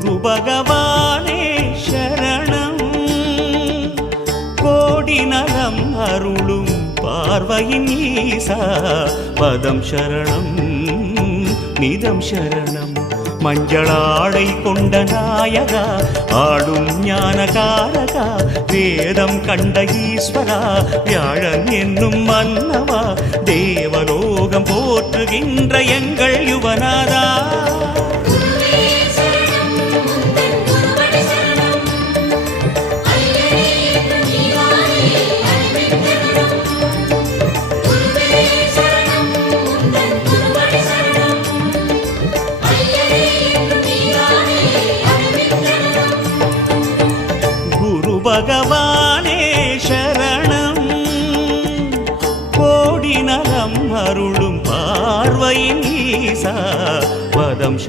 குரு பகவானே சரணம் கோடி நலம் அருளும் பார்வையின் ஈசா பதம் சரணம் நிதம் சரணம் மஞ்சளாடை கொண்ட நாயகா ஆடும் ஞானகாரகா வேதம் கண்ட ஈஸ்வரா வியாழன் என்னும் மன்னவா தேவலோகம் போற்றுகின்ற எங்கள் யுவனாதா பகவானே சரணம் கோடி நலம் அருளும் பார்வையின் ஈசா பதம்